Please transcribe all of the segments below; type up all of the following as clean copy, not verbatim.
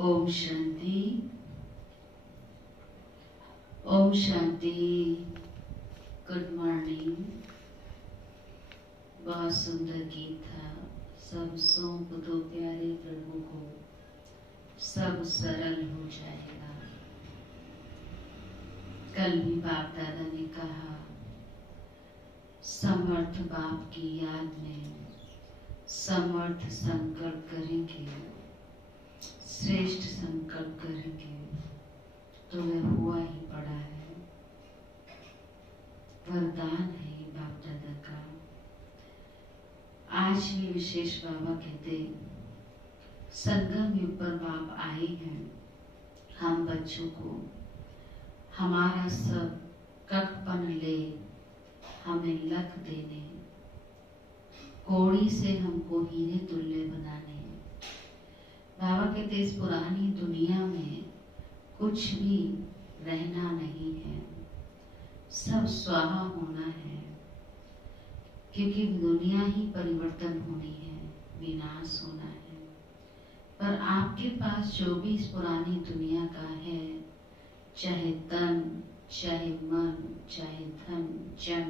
Om Shanti. Om Shanti. Good morning. बहुत सुंदर गीत था। सब सौंप दो प्यारे प्रभु को, सब सरल हो जाएगा। कल भी बाप दादा ने कहा, समर्थ बाप की याद में समर्थ संकल्प करेंगे, श्रेष्ठ संकल्प करेंगे तो वह हुआ ही पड़ा है। वरदान है ये बाप दादा का। आज भी विशेष बाबा कहते, संगम युग पर बाप आए हैं हम बच्चों को हमारा सब कखपन ले हमें लख देने, कोड़ी से हमको हीरे तुल्य बनाने। बाबा कहते इस पुरानी दुनिया में कुछ भी रहना नहीं है, सब स्वाहा होना है, क्योंकि दुनिया ही परिवर्तन होनी है, विनाश होना है। पर आपके पास जो भी इस पुरानी दुनिया का है, चाहे तन, चाहे मन, चाहे धन, जन,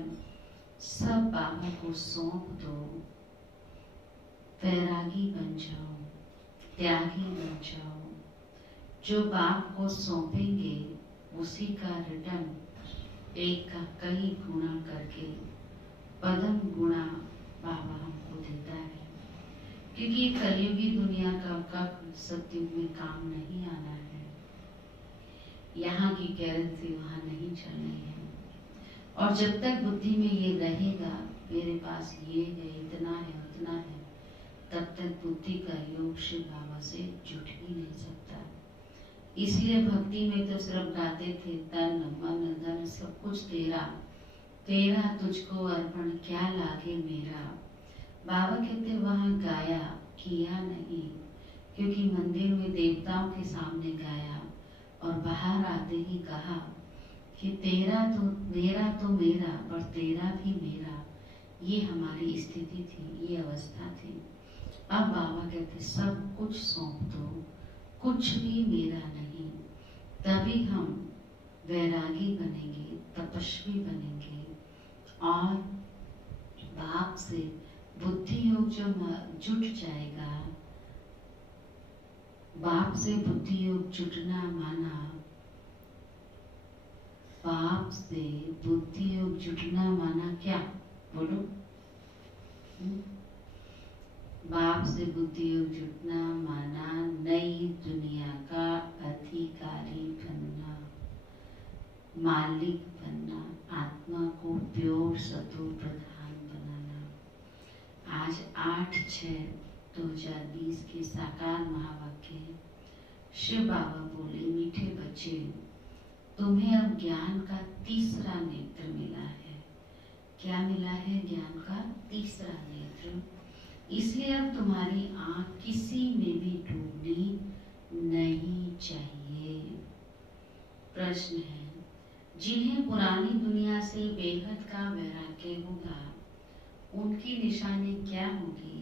सब बाबा को सौंप दो। वैरागी बन जाओ, त्यागी बन जाओ। जो बाप को सौंपेंगे उसी का रिटर्न एक का कई गुना करके पदम गुणा बाबा हमको देता है। क्योंकि कलयुगी दुनिया का कब सत्युग में काम नहीं आना है। यहाँ की करेंसी वहाँ नहीं चलनी है। और जब तक बुद्धि में ये रहेगा मेरे पास ये है, इतना है, उतना है, तब तक बुद्धि का योग शिव बाबा से जुट ही नहीं सकता। इसलिए भक्ति में तो सिर्फ गाते थे, तन मन धन सब कुछ तेरा, तेरा तुझको अर्पण क्या लागे मेरा। बाबा कहते वहां गाया, किया नहीं, क्योंकि मंदिर में देवताओं के सामने गाया और बाहर आते ही कहा कि तेरा तो मेरा और तेरा भी मेरा। ये हमारी स्थिति थी, ये अवस्था थी। अब बाबा कहते सब कुछ सौंप दो, कुछ भी मेरा नहीं। तभी हम वैरागी बनेंगे, तपस्वी बनेंगे और बाप से बुद्धि योग जो जुट जाएगा। बाप से बुद्धि योग जुटना माना, बाप से बुद्धि योग जुटना माना क्या? बोलो। बाप से बुद्धि योग जुटना माना नई दुनिया का अधिकारी बनना, मालिक बनना, आत्मा को प्योर सतो प्रधान बनाना। आज 8/6/2020 के साकार महावाक्य शिव बाबा बोले, मीठे बच्चे तुम्हें अब ज्ञान का तीसरा नेत्र मिला है। क्या मिला है? ज्ञान का तीसरा नेत्र। इसलिए अब तुम्हारी आंख किसी में भी डूबनी नहीं चाहिए। प्रश्न है, जिन्हें पुरानी दुनिया से बेहद का वैराग्य होगा उनकी निशानी क्या होगी?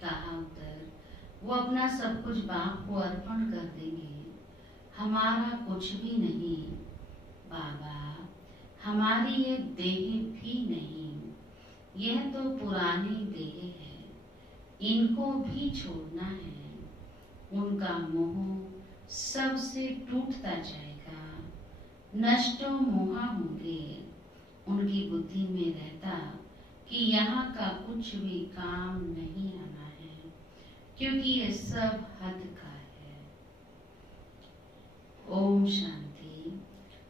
कहा उत्तर, वो अपना सब कुछ बाप को अर्पण कर देंगे। हमारा कुछ भी नहीं बाबा, हमारी ये देह भी नहीं, यह तो पुरानी देह है, इनको भी छोड़ना है। उनका मोह सबसे टूटता जाएगा, नष्टो मोहा होंगे। उनकी बुद्धि में रहता कि यहाँ का कुछ भी काम नहीं आना है, क्योंकि ये सब हद का है। ओम शांति।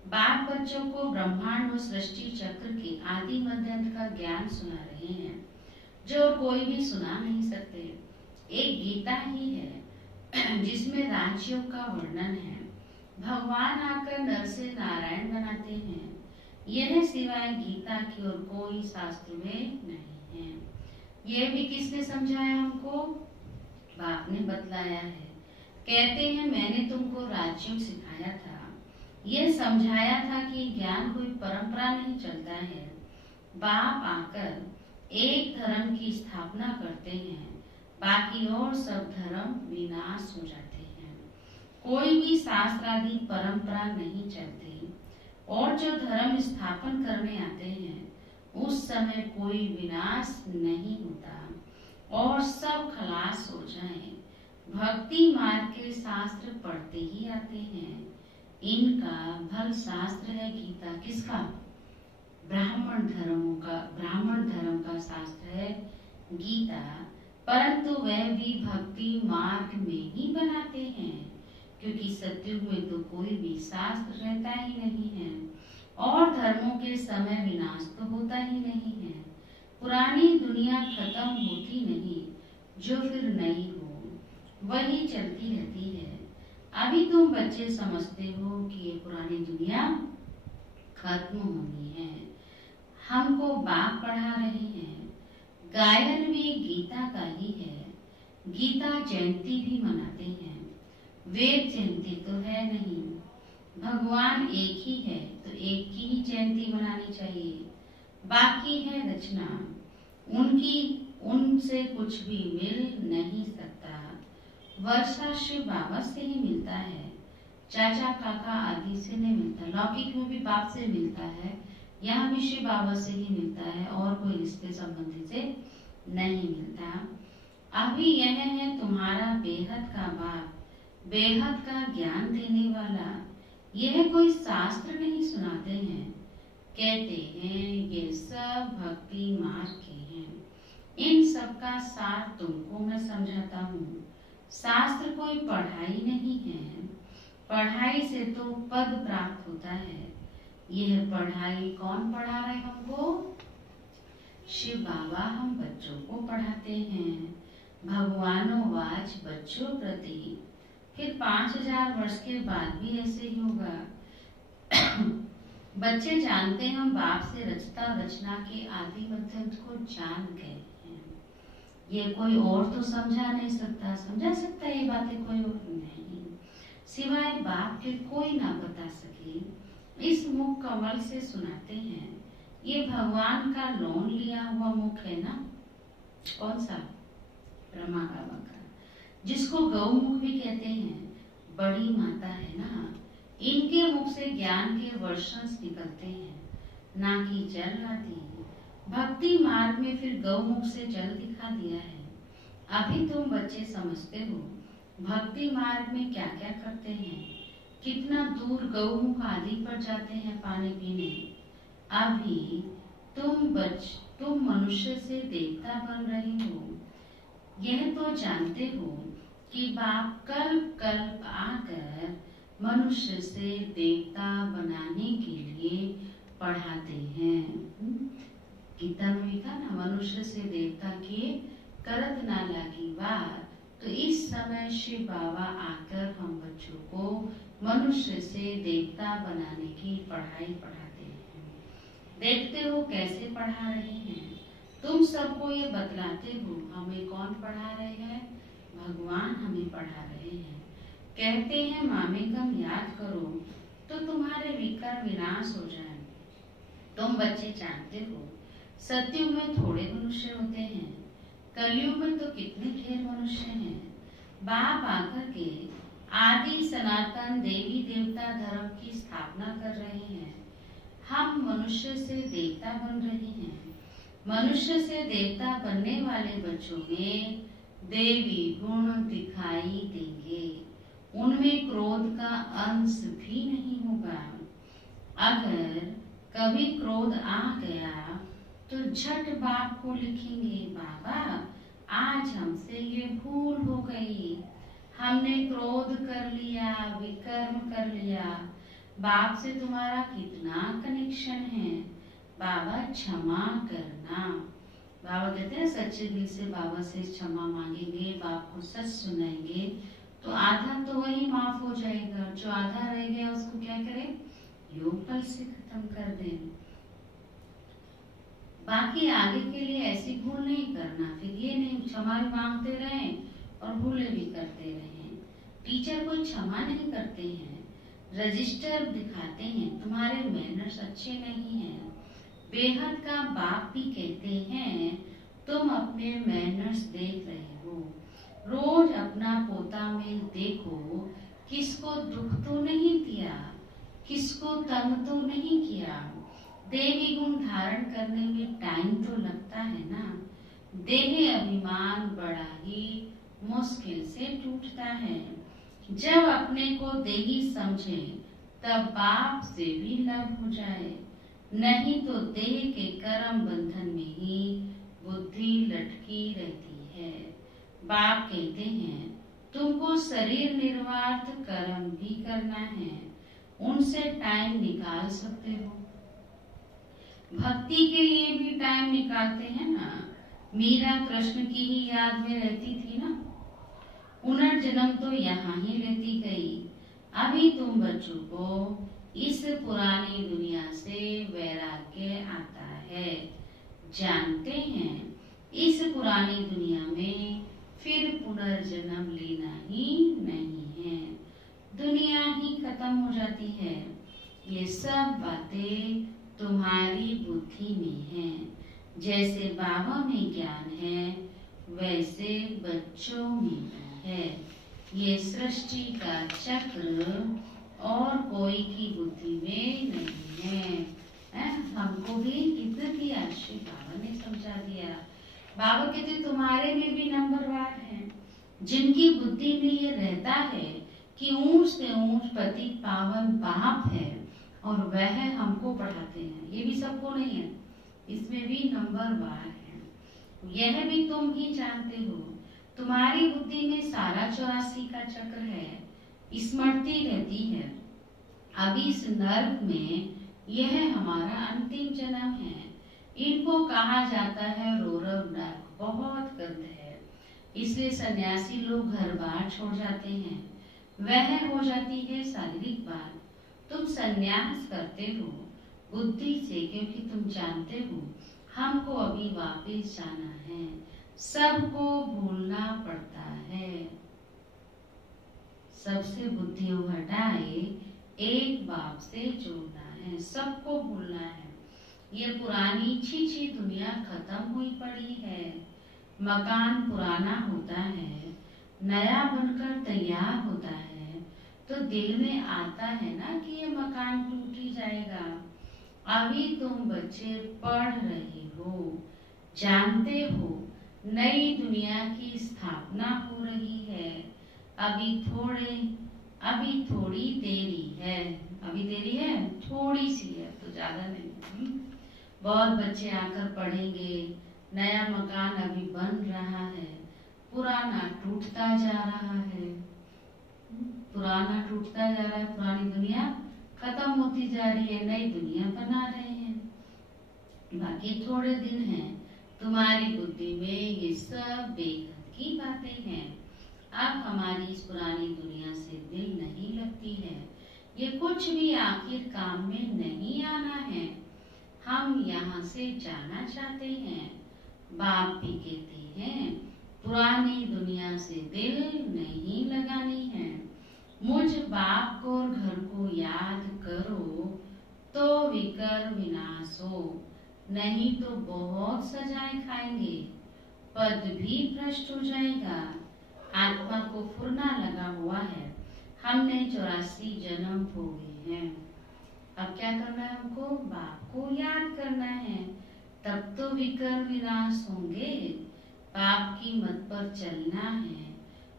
बाप बच्चों को ब्रह्मांड और सृष्टि चक्र के आदि मध्यांत का ज्ञान सुना रहे हैं, जो कोई भी सुना नहीं सकते। एक गीता ही है जिसमें राज्यों का वर्णन है। भगवान आकर नर से नारायण बनाते हैं। यह सिवाय गीता की और कोई शास्त्र में नहीं है। यह भी किसने समझाया हमको? बाप ने बतलाया है। कहते हैं मैंने तुमको राज्यों सिखाया था, यह समझाया था कि ज्ञान कोई परंपरा नहीं चलता है। बाप आकर एक धर्म की स्थापना करते हैं, बाकी और सब धर्म विनाश हो जाते हैं। कोई भी शास्त्र आदि परंपरा नहीं चलती, और जो धर्म स्थापन करने आते हैं उस समय कोई विनाश नहीं होता और सब खलास हो जाए। भक्ति मार्ग के शास्त्र पढ़ते ही आते हैं। इनका भल शास्त्र है गीता। किसका? ब्राह्मण धर्म का शास्त्र है गीता, परंतु वह भी भक्ति मार्ग में ही बनाते हैं, क्योंकि सत्युग में तो कोई भी शास्त्र रहता ही नहीं है और धर्मों के समय विनाश तो होता ही नहीं है। पुरानी दुनिया खत्म होती नहीं, जो फिर नई हो वही चलती रहती है। अभी तुम बच्चे समझते हो कि ये पुरानी दुनिया खत्म होनी है। हमको बाप पढ़ा रहे हैं। गायन भी गीता का ही है। गीता जयंती भी मनाते हैं। वेद जयंती तो है नहीं। भगवान एक ही है तो एक की ही जयंती मनानी चाहिए। बाकी है रचना, उनसे कुछ भी मिल नहीं सकता। वर्षा शिव बाबा से ही मिलता है, चाचा काका आदि से नहीं मिलता। लौकिक में भी बाप से मिलता है, यहाँ भी शिव बाबा से ही मिलता है और कोई रिश्ते संबंधी से नहीं मिलता। अभी यह है तुम्हारा बेहद का बाप, बेहद का ज्ञान देने वाला। यह कोई शास्त्र नहीं सुनाते हैं, कहते हैं ये सब भक्ति मार्ग के हैं। इन सब का सार तुमको मैं समझाता हूँ। शास्त्र कोई पढ़ाई नहीं है, पढ़ाई से तो पद प्राप्त होता है। यह पढ़ाई कौन पढ़ा रहे हमको? शिव बाबा हम बच्चों को पढ़ाते हैं। भगवानोवाच बच्चों प्रति। फिर 5000 वर्ष के बाद भी ऐसे ही होगा। बच्चे जानते हैं हम बाप से रचता रचना के आदि मध्यंत को जान गए हैं। ये कोई और तो समझा नहीं सकता। समझा सकता है ये बातें कोई और नहीं, सिवाय बाप के कोई ना बता सके। इस मुख कमल से सुनाते हैं। ये भगवान का लोन लिया हुआ मुख है ना। कौन सा? ब्रह्मा बाबा का, जिसको गौमुख भी कहते हैं। बड़ी माता है ना, इनके मुख से ज्ञान के वर्षण निकलते हैं, ना कि जल आदि। भक्ति मार्ग में फिर गौमुख से जल दिखा दिया है। अभी तुम बच्चे समझते हो भक्ति मार्ग में क्या क्या करते हैं, कितना दूर गौमुख आदि पर जाते हैं पानी पीने। अभी तुम मनुष्य से देवता बन रहे हो। यह तो जानते हो कि बाप कल्प कल्प आकर मनुष्य से देवता बनाने के लिए पढ़ाते हैं। गीता में लिखा ना, मनुष्य से देवता के करत ना लागी बात। तो इस समय शिव बाबा आकर हम बच्चों को मनुष्य से देवता बनाने की पढ़ाई पढ़ाते हैं। देखते हो कैसे पढ़ा रहे हैं। तुम सबको ये बतलाते हो हमें कौन पढ़ा रहे हैं? भगवान हमें पढ़ा रहे हैं। कहते हैं मामे कम याद करो तो तुम्हारे विकार विनाश हो जाए। तुम बच्चे जानते हो सतयुग में थोड़े मनुष्य होते हैं, कलयुग में तो कितने ढेर मनुष्य हैं। बाप आकर के आदि सनातन देवी देवता धर्म की स्थापना कर रहे हैं। हम मनुष्य से देवता बन रहे हैं। मनुष्य से देवता बनने वाले बच्चों में देवी गुण दिखाई देंगे। उनमें क्रोध का अंश भी नहीं होगा। अगर कभी क्रोध आ गया तो झट बाप को लिखेंगे, बाबा आज हमसे ये भूल हो गई, हमने क्रोध कर लिया, विकर्म कर लिया। बाप से तुम्हारा कितना कनेक्शन है, बाबा क्षमा करना। बाबा कहते हैं सच्चे दिल से बाबा से क्षमा मांगेंगे, बाप को सच सुनाएंगे तो आधा तो वही माफ हो जाएगा। जो आधा रह गया उसको क्या करें? योग बल से खत्म कर दें। बाकी आगे के लिए ऐसी भूल नहीं करना। फिर ये नहीं क्षमा भी मांगते रहें और भूले भी करते रहें। टीचर कोई क्षमा नहीं करते हैं, रजिस्टर दिखाते हैं तुम्हारे मैनर्स अच्छे नहीं हैं। बेहद का बाप भी कहते हैं तुम अपने मैनर्स देख रहे हो। रोज अपना पोता में देखो किसको दुख तो नहीं दिया, किसको तंग तो नहीं किया। देवी गुण धारण करने में टाइम तो लगता है ना। देह अभिमान बड़ा ही मुश्किल से टूटता है। जब अपने को देही समझे तब बाप से भी लव हो जाए, नहीं तो देह के कर्म बंधन में ही बुद्धि लटकी रहती है। बाप कहते हैं तुमको शरीर निर्वात कर्म भी करना है, उनसे टाइम निकाल सकते हो। भक्ति के लिए भी टाइम निकालते हैं ना। मीरा कृष्ण की ही याद में रहती थी ना। पुनर्जन्म तो यहाँ ही लेती गई। अभी तुम बच्चों को इस पुरानी दुनिया से वैराग्य आता है। जानते हैं इस पुरानी दुनिया में फिर पुनर्जन्म लेना ही नहीं है, दुनिया ही खत्म हो जाती है। ये सब बातें तुम्हारी बुद्धि में है। जैसे बाबा में ज्ञान है वैसे बच्चों में भी है। ये सृष्टि का चक्र और कोई की बुद्धि में नहीं है। हमको भी इतनी अच्छी बाबा ने समझा दिया। बाबा कहते तुम्हारे में भी नंबरवार है, जिनकी बुद्धि में ये रहता है कि ऊंच से ऊंच पति पावन बाप है और वह हमको पढ़ाते हैं। ये भी सबको नहीं है, इसमें भी नंबरवार है। यह भी तुम ही जानते हो। तुम्हारी बुद्धि में सारा 84 का चक्र है, स्मृति रहती है। अभी इस नर्क में यह हमारा अंतिम जन्म है। इनको कहा जाता है रौरव नर्क, बहुत गंद है। इसलिए सन्यासी लोग घर बार छोड़ जाते हैं। वह हो जाती है शारीरिक बात। तुम सन्यास करते हो बुद्धि से, क्योंकि तुम जानते हो हमको अभी वापस जाना है। सबको भूलना पड़ता है। सबसे बुद्धि हटाए एक बाप से जोड़ना है, सबको भूलना है। ये पुरानी छीछी दुनिया खत्म हुई पड़ी है। मकान पुराना होता है, नया बनकर तैयार होता है, तो दिल में आता है ना कि ये मकान टूट ही जाएगा। अभी तुम बच्चे पढ़ रहे हो, जानते हो नई दुनिया की स्थापना हो रही है। अभी थोड़ी देरी है, अभी देरी है, थोड़ी सी है, तो ज्यादा नहीं। बहुत बच्चे आकर पढ़ेंगे। नया मकान अभी बन रहा है, पुराना टूटता जा रहा है। पुराना टूटता जा रहा है, पुरानी दुनिया खत्म होती जा रही है, नई दुनिया बना रहे हैं। बाकी थोड़े दिन हैं। तुम्हारी बुद्धि में ये सब बेहद की बातें हैं। अब हमारी इस पुरानी दुनिया से दिल नहीं लगती है। ये कुछ भी आखिर काम में नहीं आना है। हम यहाँ से जाना चाहते हैं। बाप भी कहते हैं पुरानी दुनिया से दिल नहीं लगानी है। मुझ बाप को और घर को याद करो तो विकर विनाश हो, नहीं तो बहुत सजाएं खाएंगे, पद भी भ्रष्ट हो जाएगा। आत्मा को फुरना लगा हुआ है। हमने 84 जन्म भोगे हैं। अब क्या करना है हमको? बाप को याद करना है, तब तो विकर विनाश होंगे। बाप की मत पर चलना है,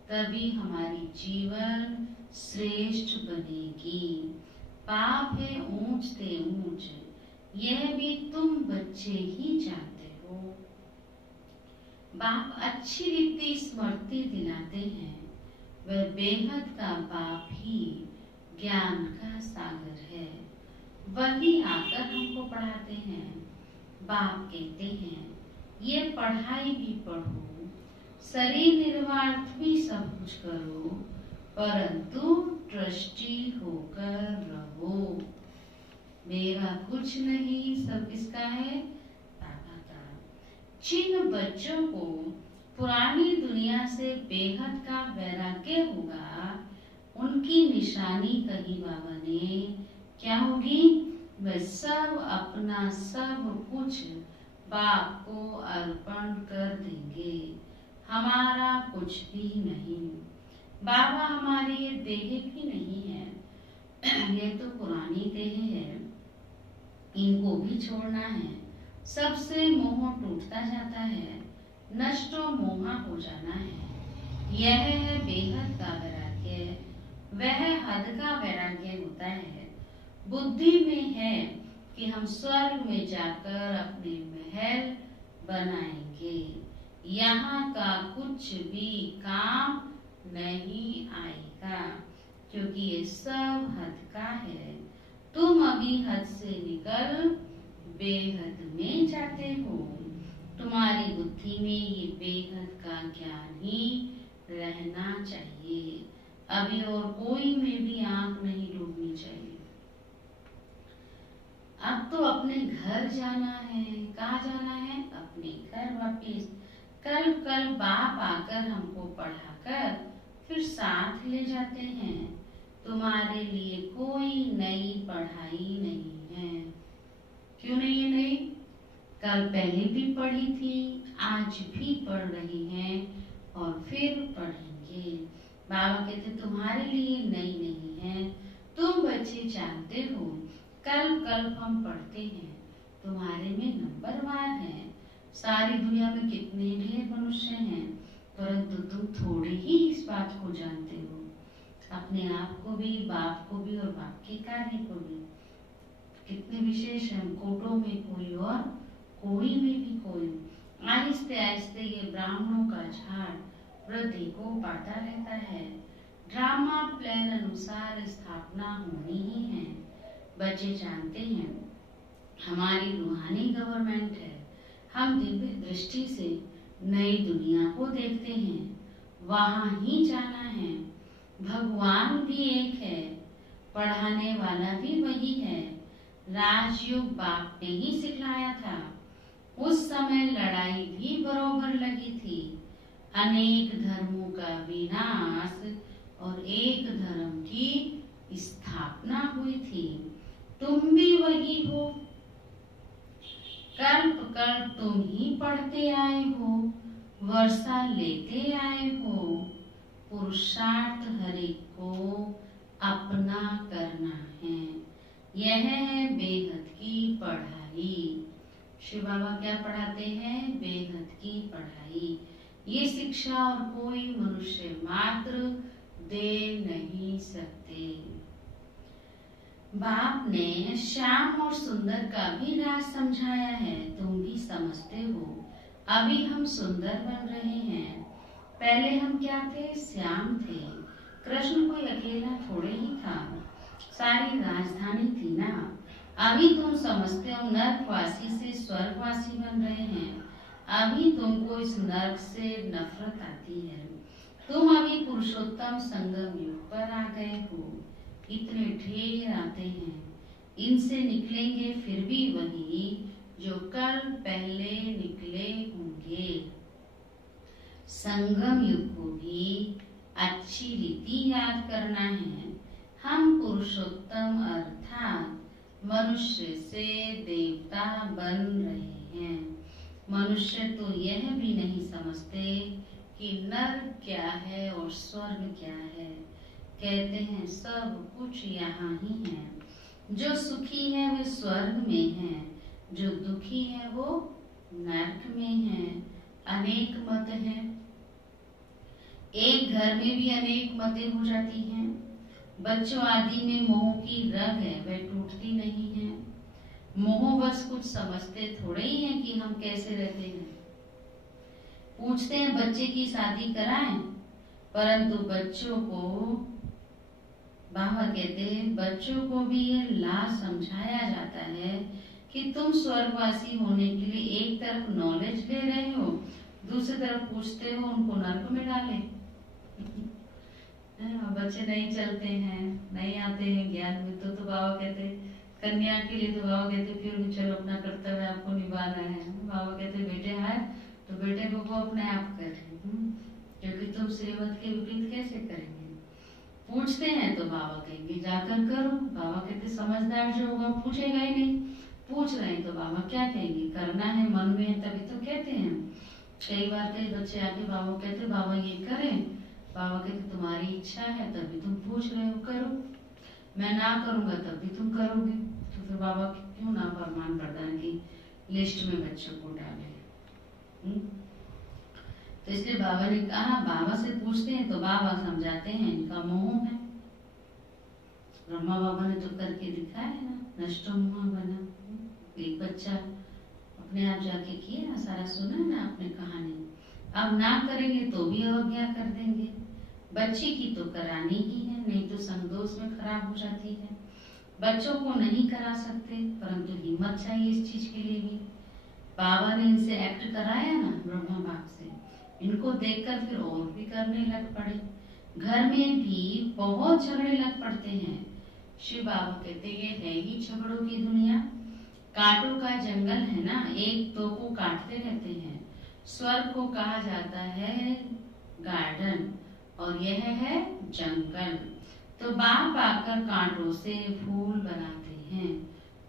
तभी हमारी जीवन श्रेष्ठ बनेगी। पाप है ऊंच से ऊंच, यह भी तुम बच्चे ही जानते हो। बाप अच्छी रीति स्मृति दिलाते हैं। वह बेहद का बाप ही ज्ञान का सागर है। वही आकर हमको पढ़ाते हैं। बाप कहते हैं ये पढ़ाई भी पढ़ो, शरीर निर्वार्थ भी सब कुछ करो, परंतु ट्रस्टी होकर रहो। मेरा कुछ नहीं, सब किसका है? बाबा का। जिन बच्चों को पुरानी दुनिया से बेहद का वैराग्य होगा, उनकी निशानी कही बाबा ने क्या होगी? वह सब अपना सब कुछ बाप को अर्पण कर देंगे। हमारा कुछ भी नहीं। बाबा हमारी ये देह भी नहीं है, ये तो पुरानी देह है, इनको भी छोड़ना है। सबसे मोह टूटता जाता है, नष्टो मोहा हो जाना है। यह है बेहद का वैराग्य, वह हद का वैराग्य होता है। बुद्धि में है कि हम स्वर्ग में जाकर अपने महल बनाएंगे, यहाँ का कुछ भी काम नहीं आएगा, क्योंकि ये सब हद का है। तुम अभी हद से निकल बेहद में जाते हो। तुम्हारी बुद्धि में ये बेहद का ज्ञान ही रहना चाहिए। अभी और कोई में भी आंख नहीं डूबनी चाहिए। अब तो अपने घर जाना है। कहाँ जाना है? अपने घर वापिस। कल कल बाप आकर हमको पढ़ाकर फिर साथ ले जाते हैं। तुम्हारे लिए कोई नई पढ़ाई नहीं है। क्यों नहीं है नई? कल पहले भी पढ़ी थी, आज भी पढ़ रही हैं और फिर पढ़ेंगे। बाबा कहते तुम्हारे लिए नई नहीं है। तुम बच्चे जानते हो कल कल हम पढ़ते हैं, तुम्हारे में नंबरवार है। सारी दुनिया में कितने ढेर मनुष्य हैं, परंतु तुम थोड़े ही इस बात को जानते हो, अपने आप को भी, बाप को भी और बाप के कार्य को भी। कितने विशेष हैं, कोटों में कोई और कोई में भी कोई। आहिस्ते आहिस्ते ये ब्राह्मणों का झाड़ वृद्धि को पाता रहता है। ड्रामा प्लान अनुसार स्थापना होनी ही है। बच्चे जानते हैं हमारी रूहानी गवर्नमेंट है। हम दिव्य दृष्टि से नई दुनिया को देखते हैं, वहां ही जाना है। भगवान भी एक है, पढ़ाने वाला भी वही है। राजयोग बाप ने ही सिखलाया था। उस समय लड़ाई भी बरोबर लगी थी। अनेक धर्मों का विनाश और एक धर्म की स्थापना हुई थी। तुम भी वही हो। कल्प कल्प तुम ही पढ़ते आए हो, वर्षा लेते आए हो। पुरुषार्थ हरि को अपना करना है। यह है बेहद की पढ़ाई। शिव बाबा क्या पढ़ाते हैं? बेहद की पढ़ाई। ये शिक्षा और कोई मनुष्य मात्र दे नहीं सकते। बाप ने श्याम और सुंदर का भी राज समझाया है, तुम भी समझते हो। अभी हम सुंदर बन रहे हैं। पहले हम क्या थे? श्याम थे। कृष्ण कोई अकेला थोड़े ही था, सारी राजधानी थी ना। अभी तुम समझते हो नरकवासी से स्वर्गवासी बन रहे हैं। अभी तुमको इस नरक से नफरत आती है। तुम अभी पुरुषोत्तम संगम युग पर आ गए हो। इतने ढेर आते हैं, इनसे निकलेंगे फिर भी वही जो कल पहले निकले होंगे। संगम युग को भी अच्छी रीति याद करना है। हम पुरुषोत्तम अर्थात मनुष्य से देवता बन रहे हैं। मनुष्य तो यह भी नहीं समझते कि नर्क क्या है और स्वर्ग क्या है। कहते हैं सब कुछ यहाँ ही है। जो सुखी है वे स्वर्ग में है, जो दुखी है वो नर्क में है। अनेक मत हैं, एक घर में भी अनेक मतें हो जाती हैं। बच्चों आदि में मोह की रग है, वह टूटती नहीं है। मोह बस कुछ समझते थोड़े ही है कि हम कैसे रहते हैं। पूछते हैं बच्चे की शादी कराएं, परंतु बच्चों को बाबा कहते हैं बच्चों को भी ये लाभ समझाया जाता है कि तुम स्वर्गवासी होने के लिए एक तरफ नॉलेज ले रहे हो, दूसरी तरफ पूछते हो उनको नर्क में डाले। बच्चे नहीं चलते हैं, नहीं आते हैं ज्ञान में, तो बाबा कहते कन्या के लिए तो बाबा कहते फिर भी चलो अपना कर्तव्य आपको निभाना है। बाबा कहते बेटे है तो बेटे को अपने आप करें, क्योंकि तुम श्रीमत के विपरीत कैसे करेंगे। पूछते हैं तो बाबा कहेंगे जाकर करो। बाबा कहते समझदार जो होगा पूछेगा ही नहीं। पूछ रहे हैं तो बाबा क्या कहेंगे? करना है, मन में है तभी तो कहते हैं। कई बार कई बच्चे आके बाबा कहते बाबा ये करें, बाबा कहते तुम्हारी इच्छा है तभी तुम पूछ रहे हो, करो, मैं ना करूंगा तब भी तुम करोगे, तो फिर बाबा क्यों ना फरमान बरदान की लिस्ट में बच्चों को डाले। तो इसलिए बाबा ने कहा, बाबा से पूछते हैं तो बाबा समझाते हैं इनका मोह है। ब्रह्मा बाबा ने तो करके दिखाया है ना, नष्टो मोह बना। एक बच्चा अपने आप जाके किया, सारा सुना है ना आपने कहानी। अब ना करेंगे तो भी अवज्ञा कर देंगे। बच्ची की तो करानी ही है, नहीं तो संदोष में खराब हो जाती है। बच्चों को नहीं करा सकते, परंतु हिम्मत चाहिए इस चीज के लिए भी। बाबा ने इनसे एक्ट कराया ना ब्रह्मा बाप से, इनको देखकर फिर और भी करने लग पड़े। घर में भी बहुत झगड़े लग पड़ते हैं। शिव बाबा कहते ये है ही झगड़ों की दुनिया। कांटों का जंगल है ना, एक दो को काटते रहते हैं। स्वर्ग को कहा जाता है गार्डन और यह है जंगल। तो बाप आकर कांटों से फूल बनाते हैं,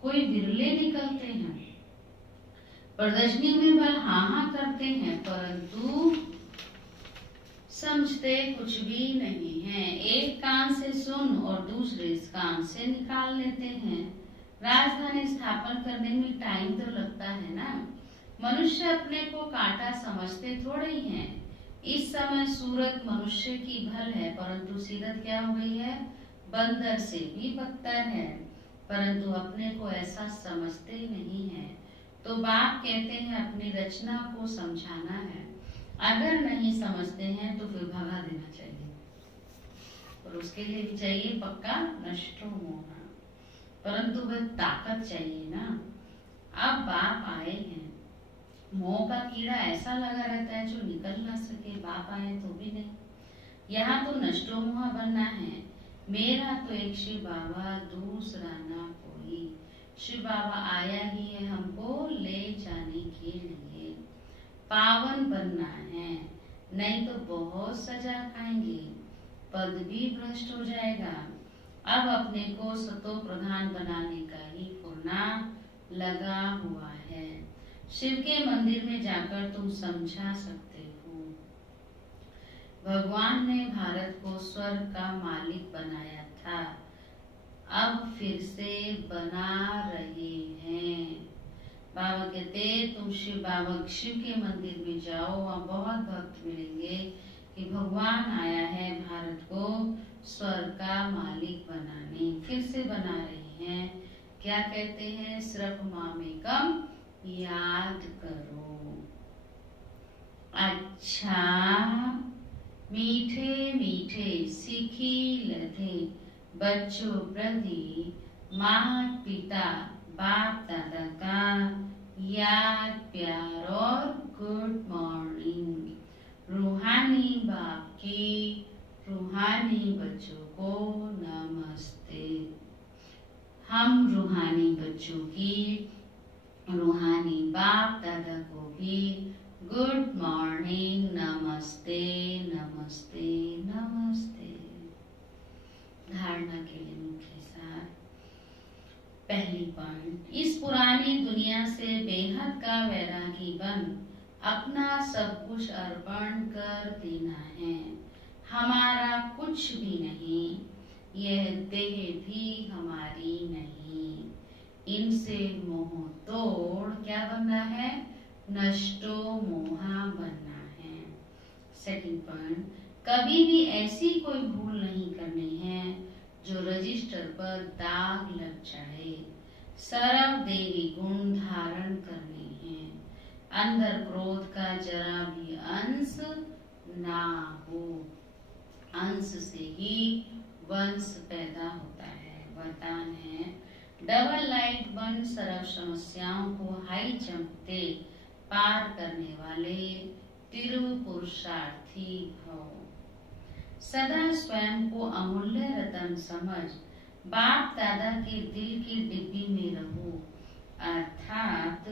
कोई बिरले निकलते हैं। प्रदर्शनी में बल हाँ करते हैं, परंतु समझते कुछ भी नहीं है। एक कान से सुन और दूसरे कान से निकाल लेते हैं। राजधानी स्थापन करने में टाइम तो लगता है ना। मनुष्य अपने को कांटा समझते थोड़े ही हैं। इस समय सूरत मनुष्य की भल है, परंतु सीरत क्या हो गई है, बंदर से भी बदतर है। परंतु अपने को ऐसा समझते नहीं है। तो बाप कहते हैं अपनी रचना को समझाना है। अगर नहीं समझते हैं तो फिर भगा देना चाहिए, और उसके लिए भी चाहिए पक्का नष्टो मोह, परंतु वह ताकत चाहिए ना। अब बाप आए हैं, मोह का कीड़ा ऐसा लगा रहता है जो निकल ना सके। बाप आए तो भी नहीं। यहाँ तो नष्टो मोह बनना है। मेरा तो एक शिव बाबा, दूसरा ना कोई। शिव बाबा आया ही है हमको ले जाने के लिए। पावन बनना है, नहीं तो बहुत सजा खाएंगे, पद भी भ्रष्ट हो जाएगा। अब अपने को सतो प्रधान बनाने का ही फुरना लगा हुआ है। शिव के मंदिर में जाकर तुम समझा सकते हो। भगवान ने भारत को स्वर्ग का मालिक बनाया था, अब फिर से बना रहे हैं। बाबा कहते तुम शिव के मंदिर में जाओ, वहाँ बहुत भक्त मिलेंगे कि भगवान आया है भारत को स्वर्ग का मालिक बनाने, फिर से बना रहे हैं। क्या कहते हैं, सिर्फ मामेकम याद करो। अच्छा मीठे मीठे सीखी लथे बच्चों प्रति माता पिता बाप दादा का याद प्यार और गुड मॉर्निंग। रूहानी बाप की रूहानी बच्चों को नमस्ते। हम रूहानी बच्चों की रूहानी बाप दादा को भी गुड मॉर्निंग, नमस्ते नमस्ते नमस्ते। धारणा के लिए मुख्य सार। पहली पॉइंट, इस पुरानी दुनिया से बेहद का वैरागी बन अपना सब कुछ अर्पण कर देना है। हमारा कुछ भी नहीं, यह देह भी हमारी नहीं। इनसे मोह तोड़ क्या बनना है, नष्टो मोहा बनना है। सेकंड पॉइंट, कभी भी ऐसी कोई भूल नहीं करनी है जो रजिस्टर पर दाग लग जाए। सर्व देवी गुण धारण करने हैं, अंदर क्रोध का जरा भी अंश ना हो। अंश से ही वंश पैदा होता है। वरदान है, डबल लाइट बन सर्व समस्याओं को हाई जंप दे पार करने वाले तिरु पुरुषार्थी भव। सदा स्वयं को अमूल्य रतन समझ बाप दादा के दिल की डिब्बी में रहो, अर्थात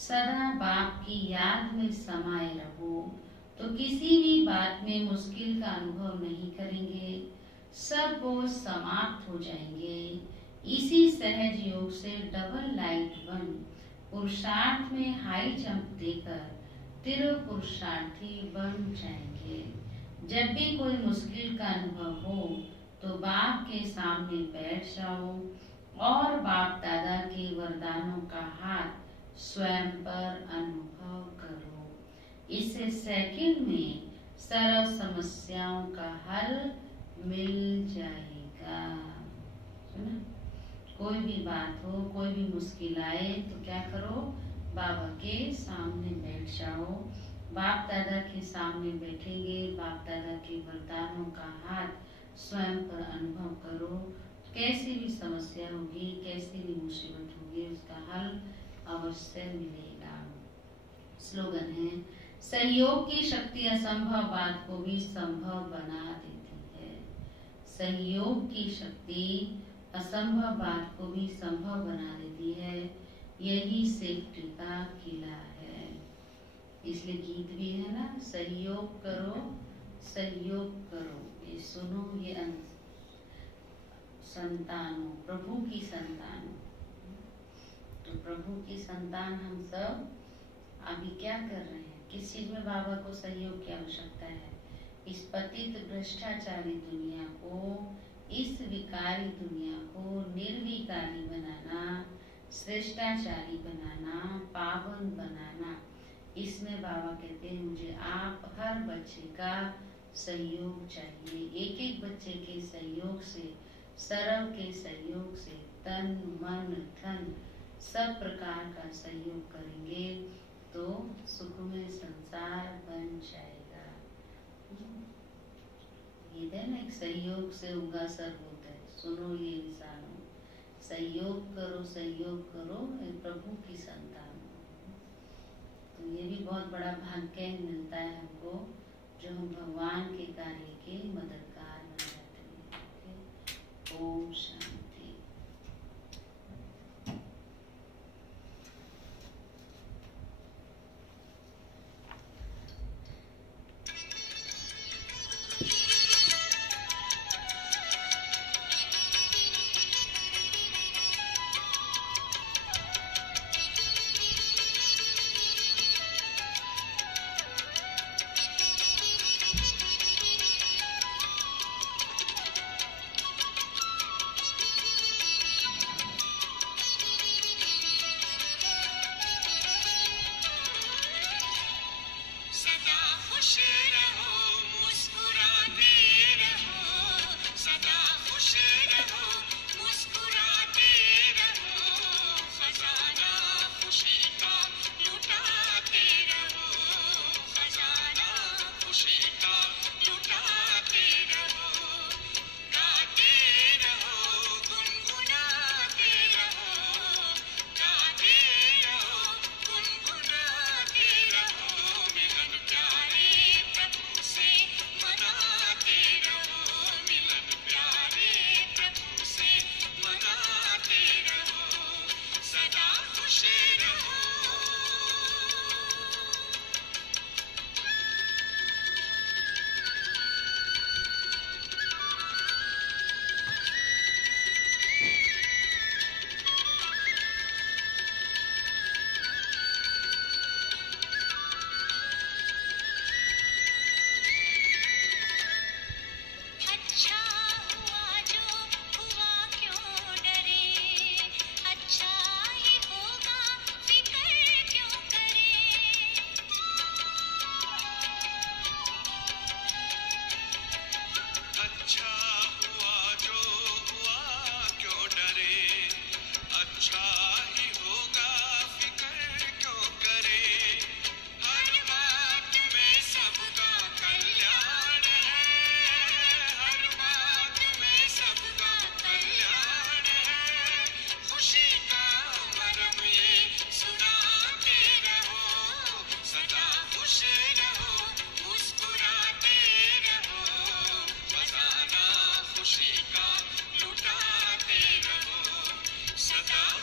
सदा बाप की याद में समाये रहो, तो किसी भी बात में मुश्किल का अनुभव नहीं करेंगे, सब बोझ समाप्त हो जाएंगे। इसी सहज योग से डबल लाइट बन पुरुषार्थ में हाई जंप देकर दृढ़ पुरुषार्थी बन जाएंगे। जब भी कोई मुश्किल का अनुभव हो तो बाप के सामने बैठ जाओ और बाप दादा के वरदानों का हाथ स्वयं पर अनुभव करो। इससे सेकंड में सर्व समस्याओं का हल मिल जाएगा। सुना? कोई भी बात हो, कोई भी मुश्किल आए तो क्या करो, बाबा के सामने बैठ जाओ। बाप दादा के सामने बैठेंगे, बाप दादा के वरदानों का हाथ स्वयं पर अनुभव करो। कैसी भी समस्या होगी, कैसी भी मुसीबत होगी, उसका हल अवश्य मिलेगा। स्लोगन है, सहयोग की शक्ति असंभव बात को भी संभव बना देती है। सहयोग की शक्ति असंभव बात को भी संभव बना देती है। यही सेफ्टी का किला है। इसलिए गीत भी है ना, सहयोग करो सहयोग करो। ये सुनो ये संतानों, प्रभु की संतानों। तो प्रभु की संतान हम सब अभी क्या कर रहे हैं? किस चीज में बाबा को सहयोग की आवश्यकता है? इस पतित भ्रष्टाचारी दुनिया को, इस विकारी दुनिया को निर्विकारी बनाना, श्रेष्ठाचारी बनाना, पावन बनाना। इसमें बाबा कहते हैं मुझे आप हर बच्चे का सहयोग चाहिए। एक एक बच्चे के सहयोग से, सर्व के सहयोग से, तन मन धन सब प्रकार का सहयोग करेंगे तो सुखमय संसार बन जाएगा। ये है ना, एक सहयोग से उगा सर होता है। सुनो ये इंसानों, सहयोग करो प्रभु की संतान। तो ये भी बहुत बड़ा भाग्य मिलता है हमको, जो हम भगवान के कार्य के मददगार बन जाते हैं। ओम शांति।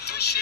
खुश